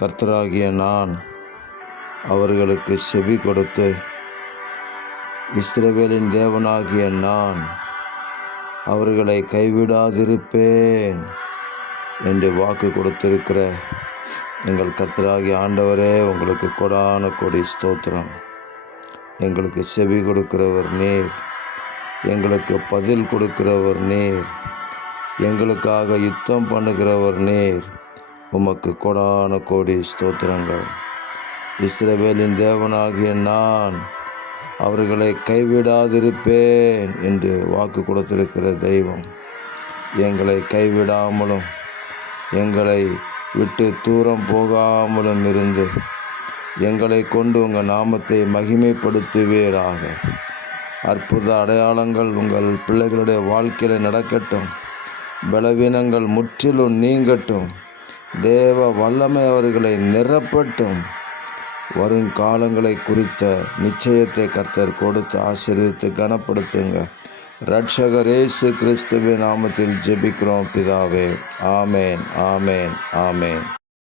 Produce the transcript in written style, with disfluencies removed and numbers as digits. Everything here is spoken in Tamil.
கர்த்தராகிய நான் அவர்களுக்கு செவி கொடுத்து, இஸ்ரவேலின் தேவனாகிய நான் அவர்களை கைவிடாதிருப்பேன் என்று வாக்கு கொடுத்திருக்கிற எங்கள் கர்த்தராகிய ஆண்டவரே, உங்களுக்கு கொடான கொடி ஸ்தோத்திரம். எங்களுக்கு செவி கொடுக்கிறவர் நீர், எங்களுக்கு பதில் கொடுக்கிறவர் நீர், எங்களுக்காக யுத்தம் பண்ணுகிறவர் நீர். உமக்கு கொடான கோடி ஸ்தோத்திரங்கள். இஸ்ரவேலின் தேவனாகிய நான் அவர்களை கைவிடாதிருப்பேன் என்று வாக்கு கொடுத்திருக்கிற தெய்வம், எங்களை கைவிடாமலும் எங்களை விட்டு தூரம் போகாமலும் இருந்து எங்களை கொண்டு உங்கள் நாமத்தை மகிமைப்படுத்துவீராக. அற்புத அடையாளங்கள் உங்கள் பிள்ளைகளுடைய வாழ்க்கையில் நடக்கட்டும். பலவீனங்கள் முற்றிலும் நீங்கட்டும். தேவ வல்லமை அவர்களை நிரப்பட்டும். வருங்காலங்களை குறித்த நிச்சயத்தை கர்த்தர் கொடுத்து ஆசீர்வதித்து கனப்படுத்துங்க. இரட்சகர் இயேசு கிறிஸ்துவின் நாமத்தில் ஜெபிக்கிறோம் பிதாவே. ஆமேன், ஆமேன், ஆமேன்.